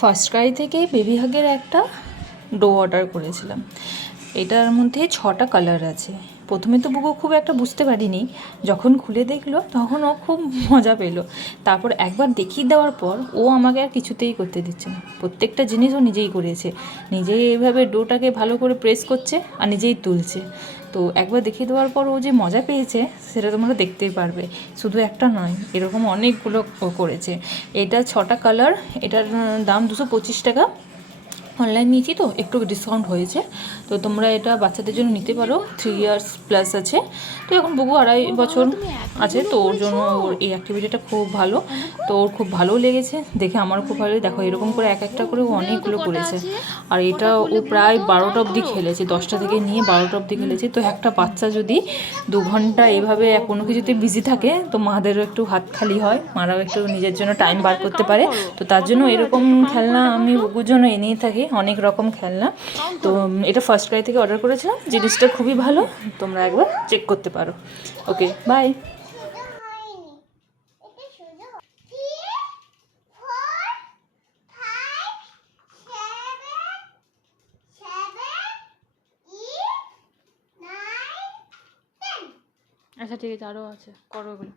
First Cry থেকেই baby হাগের একটা do order করেছিলাম। এটার মধ্যে 6টা কালার আছে। প্রথমে তো বুকু খুব একটা বুঝতে পারিনি, যখন খুলে দেখলো তখন ও খুব মজা পেলো। তারপর একবার দেখিয়ে দেওয়ার পর ও আমাকে আর কিছুতেই করতে দিচ্ছে না। প্রত্যেকটা জিনিস ও নিজেই করেছে, নিজেই এইভাবে ডোটাকে ভালো করে প্রেস করছে আর নিজেই তুলছে। তো একবার দেখিয়ে দেওয়ার পর ও যে মজা পেয়েছে সেটা তোমরা দেখতেই পারবে। শুধু একটা নয়, এরকম অনেকগুলো ও করেছে। এটা 6টা কালার, এটার দাম 225 টাকা। অনলাইন নিয়েছি তো একটু ডিসকাউন্ট হয়েছে। তো তোমরা এটা বাচ্চাদের জন্য নিতে পারো, 3 ইয়ার্স প্লাস আছে। তো এখন বুবু 2.5 বছর আছে, তো ওর জন্য ওর এই অ্যাক্টিভিটিটা খুব ভালো। তো ওর খুব ভালো লেগেছে দেখে, আমারও খুব ভালো। দেখো এরকম করে এক একটা করে ও অনেকগুলো করেছে। আর এটা ও প্রায় 12টা অবধি খেলেছে, 10টা থেকে নিয়ে 12টা অবধি খেলেছে। তো একটা বাচ্চা যদি 2 ঘন্টা এভাবে কোনো কিছুতে বিজি থাকে, তো মাদেরও একটু হাত খালি হয়, মারাও একটু নিজের জন্য টাইম বার করতে পারে। তো তার জন্য এরকম খেলনা আমি বুবুর জন্য এনেই থাকি, অনেক রকম খেলনা। তো এটা ফার্স্ট ক্রাই থেকে অর্ডার করেছিলাম, জিনিসটা খুবই ভালো, তোমরা একবার চেক করতে পারো। ওকে, বাই। আচ্ছা ঠিক আছে, আরও আছে, করো এগুলো।